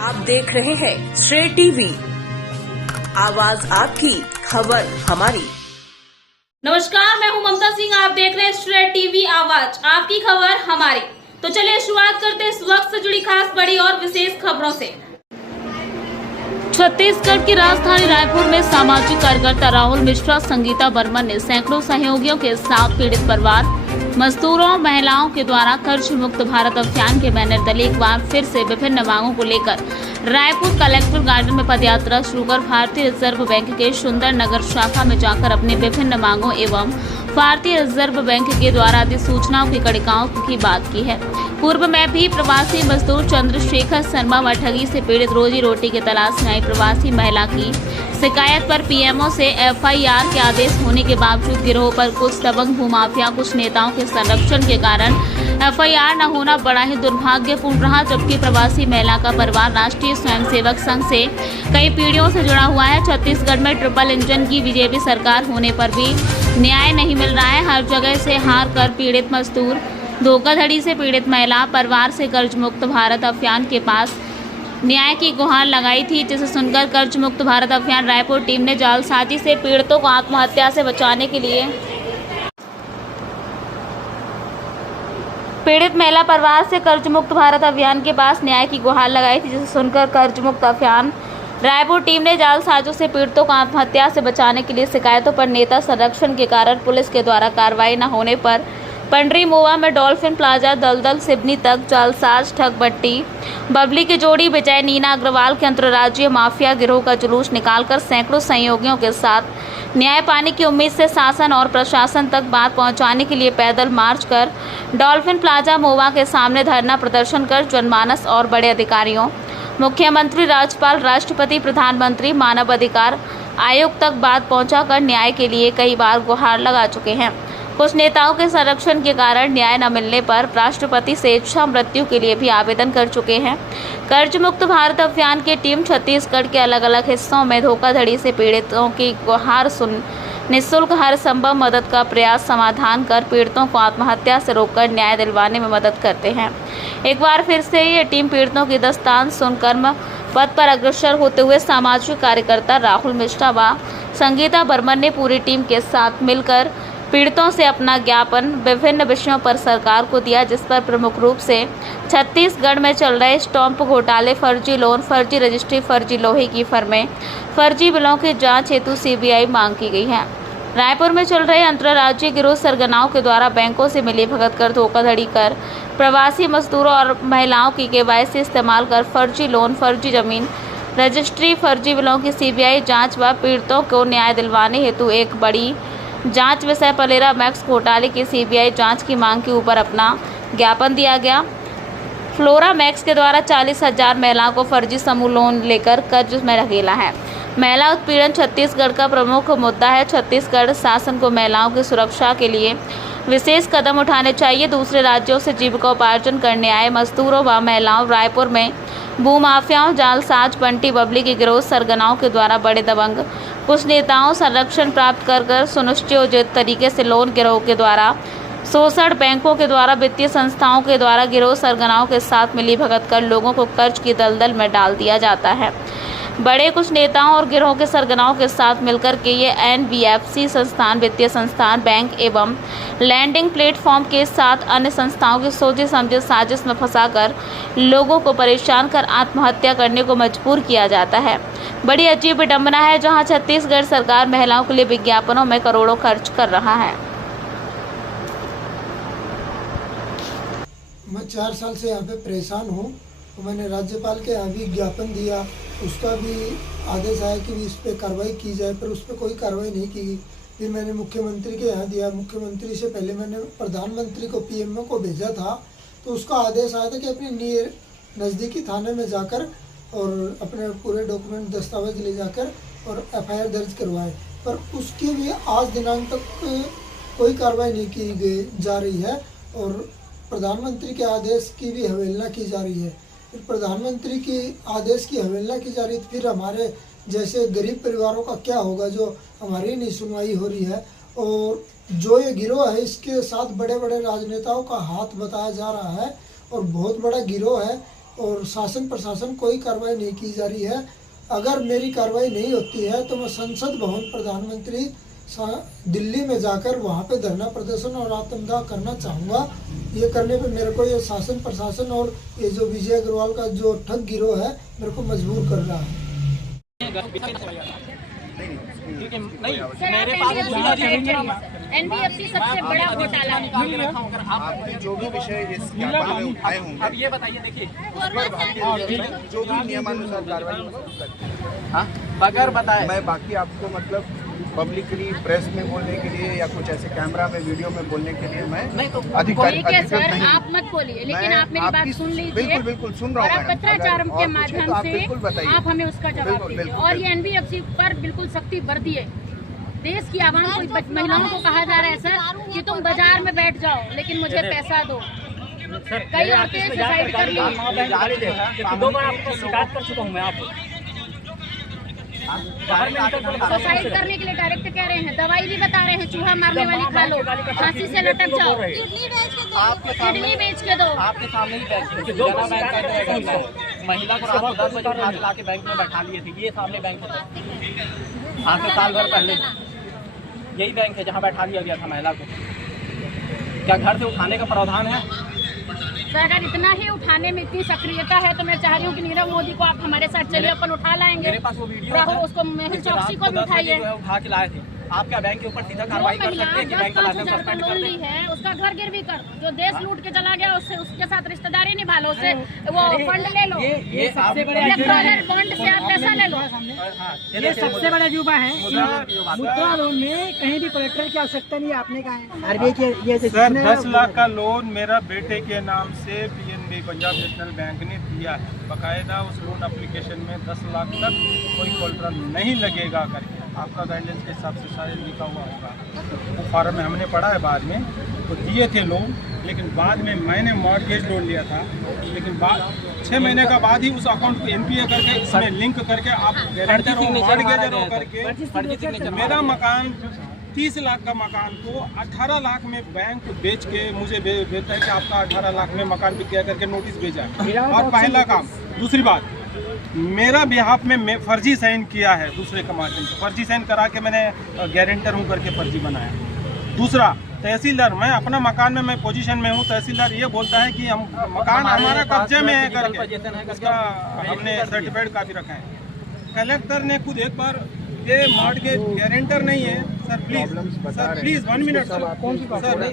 आप देख रहे हैं श्रेय टीवी, आवाज आपकी, खबर हमारी। नमस्कार, मैं हूं ममता सिंह। आप देख रहे हैं श्रेय टीवी, आवाज आपकी, खबर हमारी। तो चलिए शुरुआत करते हैं इस वक्त से जुड़ी खास, बड़ी और विशेष खबरों से। छत्तीसगढ़ की राजधानी रायपुर में सामाजिक कार्यकर्ता राहुल मिश्रा, संगीता बर्मन ने सैकड़ों सहयोगियों के साथ पीड़ित परिवार, मजदूरों, महिलाओं के द्वारा कर्ज मुक्त भारत अभियान के बैनर तले एक बार फिर से विभिन्न मांगों को लेकर रायपुर कलेक्टर गार्डन में पदयात्रा शुरू कर भारतीय रिजर्व बैंक के सुंदर नगर शाखा में जाकर अपनी विभिन्न मांगों एवं भारतीय रिजर्व बैंक के द्वारा अधिसूचनाओं की कड़िकाओं की बात की है। पूर्व में भी प्रवासी मजदूर चंद्रशेखर शर्मा व ठगी से पीड़ित रोजी रोटी की तलाश में आई प्रवासी महिला की शिकायत पर पीएमओ से एफआईआर के आदेश होने के बावजूद गिरोह पर कुछ दबंग भूमाफिया, कुछ नेताओं के संरक्षण के कारण एफआईआर न होना बड़ा ही दुर्भाग्यपूर्ण रहा। जबकि प्रवासी महिला का परिवार राष्ट्रीय स्वयंसेवक संघ से कई पीढ़ियों से जुड़ा हुआ है। छत्तीसगढ़ में ट्रिपल इंजन की बीजेपी सरकार होने पर भी न्याय नहीं मिल रहा है। हर जगह से हार कर पीड़ित मजदूर, धोखाधड़ी से पीड़ित महिला परिवार से कर्ज मुक्त भारत अभियान के पास न्याय की गुहार लगाई थी, जिसे सुनकर कर्ज मुक्त भारत अभियान रायपुर टीम ने जालसाजी से पीड़ितों को आत्महत्या से बचाने के लिए पीड़ित महिला परिवार से कर्ज मुक्त भारत अभियान के पास न्याय की गुहार लगाई थी, जिसे सुनकर कर्ज मुक्त अभियान रायपुर टीम ने जालसाजों से पीड़ितों को आत्महत्या से बचाने के लिए शिकायतों पर नेता संरक्षण के कारण पुलिस के द्वारा कार्रवाई न होने पर पंडरी मोवा में डॉल्फिन प्लाजा, दलदल सिवनी तक जालसाज ठग भट्टी बबली की जोड़ी विजय नीना अग्रवाल के अंतर्राज्यीय माफिया गिरोह का जुलूस निकालकर सैकड़ों सहयोगियों के साथ न्याय पाने की उम्मीद से शासन और प्रशासन तक बात पहुंचाने के लिए पैदल मार्च कर डॉल्फिन प्लाजा मोवा के सामने धरना प्रदर्शन कर जनमानस और बड़े अधिकारियों, मुख्यमंत्री, राज्यपाल, राष्ट्रपति, प्रधानमंत्री, मानव अधिकार आयोग तक बात पहुंचाकर न्याय के लिए कई बार गुहार लगा चुके हैं। कुछ नेताओं के संरक्षण के कारण न्याय न मिलने पर राष्ट्रपति से इच्छा मृत्यु के लिए भी आवेदन कर चुके हैं। कर्ज मुक्त भारत अभियान की टीम छत्तीसगढ़ के अलग अलग हिस्सों में धोखाधड़ी से पीड़ितों की गुहार सुन निःशुल्क हर संभव मदद का प्रयास समाधान कर पीड़ितों को आत्महत्या से रोककर न्याय दिलवाने में मदद करते हैं। एक बार फिर से ये टीम पीड़ितों की दास्तान सुनकर पथ पर अग्रसर होते हुए सामाजिक कार्यकर्ता राहुल मिश्रा व संगीता बर्मन ने पूरी टीम के साथ मिलकर पीड़ितों से अपना ज्ञापन विभिन्न विषयों पर सरकार को दिया, जिस पर प्रमुख रूप से छत्तीसगढ़ में चल रहे स्टॉम्प घोटाले, फर्जी लोन, फर्जी रजिस्ट्री, फर्जी लोहे की फर्में, फर्जी बिलों की जांच हेतु सीबीआई मांग की गई है। रायपुर में चल रहे अंतर्राज्यीय गिरोह सरगनाओं के द्वारा बैंकों से मिलीभगत कर धोखाधड़ी कर प्रवासी मजदूरों और महिलाओं की केवाईसी इस्तेमाल कर फर्जी लोन, फर्जी जमीन रजिस्ट्री, फर्जी बिलों की सीबीआई जाँच व पीड़ितों को न्याय दिलवाने हेतु एक बड़ी जांच विषय पलेरा मैक्स घोटाले की सीबीआई जांच की मांग के ऊपर अपना ज्ञापन दिया गया। फ्लोरा मैक्स के द्वारा 40,000 महिलाओं को फर्जी समूह लोन लेकर कर्ज में ढकेला है। महिला उत्पीड़न छत्तीसगढ़ का प्रमुख मुद्दा है। छत्तीसगढ़ शासन को महिलाओं की सुरक्षा के लिए विशेष कदम उठाने चाहिए। दूसरे राज्यों से जीविकोपार्जन करने आए मजदूरों व महिलाओं, रायपुर में भूमाफियाओं, जालसाज, बंटी बबली के गिरोह सरगनाओं के द्वारा बड़े दबंग कुछ नेताओं संरक्षण प्राप्त कर सुनिश्चित तरीके से लोन गिरोह के द्वारा शोषण, बैंकों के द्वारा, वित्तीय संस्थाओं के द्वारा गिरोह सरगनाओं के साथ मिलीभगत कर लोगों को कर्ज की दलदल में डाल दिया जाता है। बड़े कुछ नेताओं और गिरोह के सरगनाओं के साथ मिलकर के ये एनबीएफसी संस्थान, वित्तीय संस्थान, बैंक एवं लैंडिंग प्लेटफॉर्म के साथ अन्य संस्थाओं की सोची समझी साजिश में फंसाकर लोगों को परेशान कर आत्महत्या करने को मजबूर किया जाता है। बड़ी अजीब विडंबना है, जहां छत्तीसगढ़ सरकार महिलाओं के लिए विज्ञापनों में करोड़ों खर्च कर रहा है। मैं 4 साल से यहाँ पे परेशान हूँ। तो मैंने राज्यपाल के यहाँ भी ज्ञापन दिया, उसका भी आदेश आया कि इस पर कार्रवाई की जाए, पर उस पर कोई कार्रवाई नहीं की गई। फिर मैंने मुख्यमंत्री के यहाँ दिया, मुख्यमंत्री से पहले मैंने प्रधानमंत्री को, पीएमओ को भेजा था, तो उसका आदेश आया था कि अपनी नज़दीकी थाने में जाकर और अपने पूरे डॉक्यूमेंट, दस्तावेज ले जाकर और एफआईआर दर्ज करवाएं, पर उसकी भी आज दिनांक तक कोई कार्रवाई नहीं की गई जा रही है और प्रधानमंत्री के आदेश की भी अवहेलना की जा रही है। फिर प्रधानमंत्री की आदेश की अवहेलना की जा रही है, फिर हमारे जैसे गरीब परिवारों का क्या होगा, जो हमारी नहीं सुनवाई हो रही है। और जो ये गिरोह है, इसके साथ बड़े बड़े राजनेताओं का हाथ बताया जा रहा है और बहुत बड़ा गिरोह है और शासन प्रशासन कोई कार्रवाई नहीं की जा रही है। अगर मेरी कार्रवाई नहीं होती है तो मैं संसद भवन प्रधानमंत्री दिल्ली में जाकर वहाँ पे धरना प्रदर्शन और आत्मदाह करना चाहूँगा। ये करने पे मेरे को ये शासन प्रशासन और ये जो विजय अग्रवाल का जो ठग गिरोह है मेरे को मजबूर कर रहा है। एनबीएफसी सबसे बड़ा घोटाला है। आपने जो भी विषय इस ज्ञापन में उठाए होंगे, अब ये बताइए, देखिए जो भी नियमानुसार कार्रवाई बगैर बताए, मैं बाकी आपको मतलब पब्लिकली प्रेस में बोलने के लिए या कुछ ऐसे कैमरा में वीडियो में बोलने के लिए मैं तो अधिकारी नहीं। आप मत बोलिए, लेकिन आप मेरी बात सुन लीजिए। बिल्कुल बिल्कुल सुन रहा हूँ। आप पत्राचार के माध्यम से आप हमें उसका जवाब दीजिए। और ये एनबीएफसी पर बिल्कुल सख्ती बरतिए। देश की आवाम को, महिलाओं को कहा जा रहा है सर कि तुम बाजार में बैठ जाओ लेकिन मुझे पैसा दो। कई औरतें सुसाइड कर ली। 2 बार आपको शिकायत कर चुका हूँ मैं। आप सुसाइड करने के लिए डायरेक्ट कह रहे हैं, दवाई भी बता रहे हैं, चूहा मारने वाली खा लो, फांसी से लटक जाओ, किडनी बेच के दो। आपके सामने ही महिला को रात 10 बजे उठा के लाके बैंक में बैठा लिए थे। ये सामने बैंक है, आज से साल भर पहले यही बैंक है जहाँ बैठा दिया गया था महिला को। क्या घर से उठाने का प्रावधान है? सर अगर इतना ही उठाने में इतनी सक्रियता है तो मैं चाह रही हूँ कि नीरव मोदी को आप हमारे साथ चलिए, अपन उठा लाएंगे। मेरे पास वो वीडियो है, उसको मेहुल चौकसी को भी उठाइए। उठा के लाए थे। आप क्या बैंक के ऊपर सीधा कार्रवाई कर सकते हैं कि बैंक का लाइसेंस सस्पेंड कर दें? है उसका घर गिरवी कर, जो देश लूट के चला गया उससे उसके साथ रिश्तेदारी निभा लो, उससे वो फंड ले लो, ये सबसे बड़े इलेक्टोरल बॉन्ड से आप पैसा ले लो। ये सबसे बड़ा युवा है। मुद्रा लोन में कहीं भी कलेक्टर की आवश्यकता नहीं, आपने कहा है आरबीआई के ये सर 10 लाख का लोन मेरा बेटे के नाम से पीएनबी पंजाब नेशनल बैंक ने दिया है। बाकायदा उस लोन एप्लीकेशन में 10 लाख तक कोई कोलेटरल नहीं लगेगा करके आपका गाइडलाइंस के हिसाब से शायद लिखा हुआ होगा। वो फॉर्म में हमने पढ़ा है बाद में, तो दिए थे लोन, लेकिन बाद में मैंने मॉर्गेज लोन लिया था, लेकिन बाद 6 महीने का बाद ही उस अकाउंट को एनपीए करके इसमें लिंक करके आप गारंटर हो, मॉर्गेजर हो करके मेरा मकान 30 लाख का मकान को 18 लाख में बैंक बेच के मुझे भेजता है कि आपका 18 लाख में मकान बिक गया करके नोटिस भेजा। और पहला काम, दूसरी बात, मेरा बिहाफ में फर्जी साइन किया है दूसरे के माध्यम से, फर्जी साइन करा के मैंने गारंटर हूँ करके फर्जी बनाया। दूसरा, तहसीलदार, मैं अपना मकान में मैं पोजीशन में हूँ, तहसीलदार ये बोलता है कि हम मकान हमारा कब्जे में है करके उसका हमने सर्टिफिकेट काफी रखा है। कलेक्टर ने खुद एक बार, ये मॉर्गेज गारंटर नहीं है सर, प्लीज 1 मिनट सर,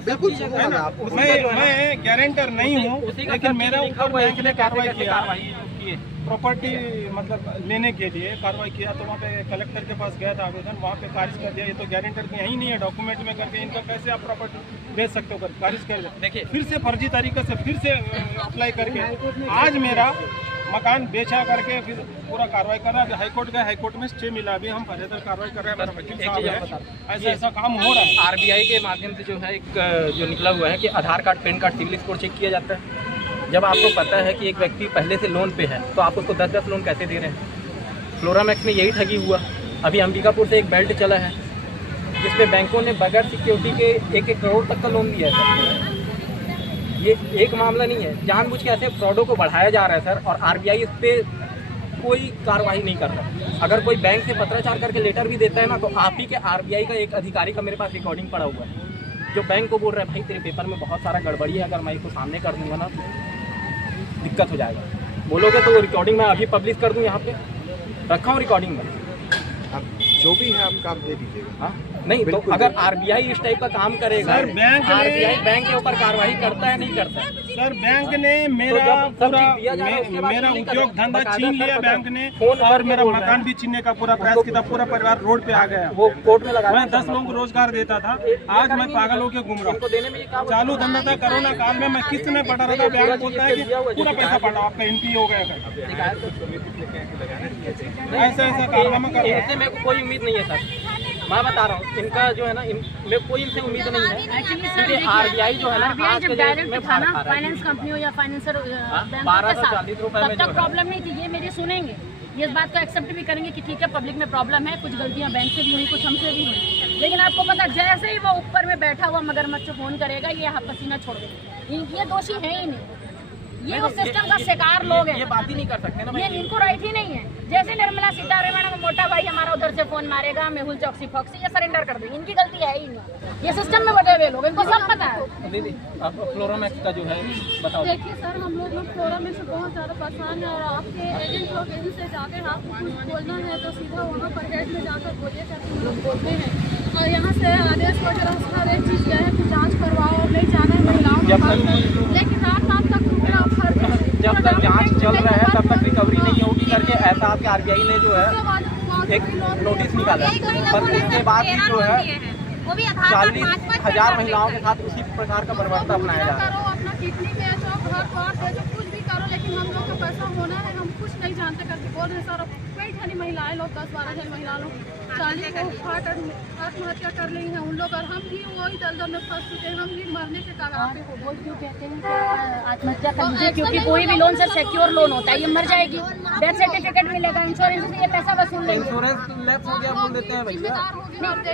बिल्कुल है ना, मैं गारंटर नहीं हूँ, लेकिन मेरा ऊपर बैंक ने कार्रवाई किया, प्रॉपर्टी मतलब लेने के लिए कार्रवाई किया, तो वहाँ पे कलेक्टर के पास गया था आवेदन, वहाँ पे खारिज कर दिया। ये तो गारंटर के यही नहीं है, डॉक्यूमेंट में करके इनका कैसे आप प्रॉपर्टी बेच सकते हो, खारिज कर दिया। देखिए फिर से फर्जी तरीके से फिर से अप्लाई करके आज मेरा मकान बेचा करके फिर पूरा कार्रवाई कर रहा है। हाईकोर्ट गए, हाईकोर्ट में स्टे मिला, अभी हम फर्दर कार्रवाई कर रहे हैं, मेरा वकील साहब है, ऐसा काम हो रहा है। आरबीआई के माध्यम से जो है एक जो निकला हुआ है कि Aadhaar card, PAN card, CIBIL score check किया जाता है। जब आपको पता है कि एक व्यक्ति पहले से लोन पे है तो आप उसको 10-10 लोन कैसे दे रहे हैं? फ्लोरामैक्स में यही ठगी हुआ। अभी अंबिकापुर से एक बेल्ट चला है जिसपे बैंकों ने बगैर सिक्योरिटी के 1-1 करोड़ तक का लोन दिया है। ये एक मामला नहीं है, जानबूझ के ऐसे फ्रॉडों को बढ़ाया जा रहा है सर, और आरबीआई इस पर कोई कार्रवाई नहीं कर रहा। अगर कोई बैंक से पत्राचार करके लेटर भी देता है ना, तो आप ही के आरबीआई का एक अधिकारी का मेरे पास रिकॉर्डिंग पड़ा हुआ है जो बैंक को बोल रहा है, भाई तेरे पेपर में बहुत सारा गड़बड़ी है, अगर मैं इसको सामने कर दूंगा ना दिक्कत हो जाएगा। बोलोगे तो वो रिकॉर्डिंग मैं अभी पब्लिश कर दूं, यहाँ पे रखा हूँ रिकॉर्डिंग में। अब जो भी है आपका आप दे दीजिएगा। हाँ नहीं तो अगर आरबीआई इस टाइप का काम करेगा, सर बैंक आरबीआई बैंक के ऊपर कार्रवाई करता है नहीं करता है? सर बैंक ने मेरा पूरा मेरा उद्योग धंधा छीन लिया बैंक ने, और मेरा मकान भी छीनने का पूरा प्रयास किया, पूरा परिवार रोड पे आ गया। वो कोर्ट में लगा, मैं 10 लोगों को रोजगार देता था, आज मैं पागल होकर घूम रहा हूँ। चालू धंधा था, कोरोना काल में मैं किस्त में पटा रहा था, बैंक बोलता है कि पूरा पैसा पटा, आपका एनपी हो गया। ऐसा कारनामा कर रहा है। मेरे को कोई उम्मीद नहीं है सर, मैं बता रहा हूँ, इनका जो है ना, मेरे कोई इनसे उम्मीद नहीं है। क्योंकि आरबीआई जो है ना, आज जब डायरेक्ट था ना फाइनेंस कंपनियों या फाइनेंसर बैंकों के साथ, तब तक प्रॉब्लम नहीं थी। ये मेरी सुनेंगे, ये इस बात को एक्सेप्ट भी करेंगे कि ठीक है पब्लिक में प्रॉब्लम है, कुछ गलतियां बैंक से भी हुई, कुछ हमसे भी हुई, लेकिन आपको पता जैसे ही वो ऊपर में बैठा हुआ मगरमच्छ फोन करेगा, ये पसीना छोड़ देगा। ये दोषी है ही नहीं, ये उस सिस्टम का शिकार लोग हैं। ये बात ही नहीं कर सकते ना ये इनको राइट ही नहीं है। जैसे निर्मला सीतारमण का मोटा भाई हमारा उधर से फोन मारेगा, मेहुल चौकसी फॉक्सी ये सरेंडर कर देंगे, इनकी गलती है ही नहीं। ये सिस्टम में बटे हुए लोग, इनको सब पता है। दीदी अब फ्लोरामैक्स का जो है बताओ। देखिए सर, हम लोग फ्लोरामैक्स से बहुत ज़्यादा परेशान है और आपके एजेंट लोग एजेंट से जाकर आपको कुछ बोलना है तो सीधा वहाँ पर हेड में जाकर बोलिए, करके हम लोग बोलते हैं। और यहाँ से आदेश वगैरह हर एक चीज़ यह है कि जाँच करवाओ और नहीं जाना है महिलाओं के पास, लेकिन रात तक रुकना जब तक जांच चल रहा है तब तक रिकवरी नहीं होगी करके ऐसा आपके आरबीआई ने जो है एक नोटिस निकाला है। पर इसके बाद भी जो है 40,000 महिलाओं के साथ उसी प्रकार का बर्बरता अपनाया जा रहा है। अपना किडनी बेचो, घर द्वार बेचो, कुछ भी करो, लेकिन हम लोग का पैसा होना है, हम कुछ नहीं जानते करके बोल रहे सर। कई जनी महिलाएं लोग 10-12 जन महिला लोग 40 को आत्महत्या कर ली हैं उन लोग, और हम भी वही दलदल में फंस चुके हैं, हम भी मरने के कगार पे हो। बोल क्यों कहते हैं कि आत्महत्या कर लीजिए? क्योंकि कोई भी लोन सर सिक्योर लोन होता है, ये मर जाएगी, डेथ सर्टिफिकेट मिलेगा, इंश्योरेंस से ये पैसा वसूल लेंगे। इंश्योरेंस लैप्स हो गया बोल देते हैं भैया, प्रॉपर्टी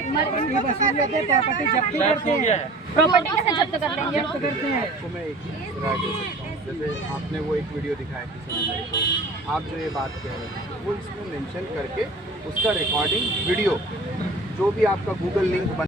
जब्ती लैप्स हो गया है। प्रॉपर्टी कैसे जब्त कर लेंगे? करते हैं। आपको मैं एक राय दे सकता हूँ। जैसे आपने वो एक वीडियो दिखाया किसी ने को, आप जो ये बात कह रहे हैं वो इसमें मेंशन करके उसका रिकॉर्डिंग वीडियो जो भी आपका गूगल लिंक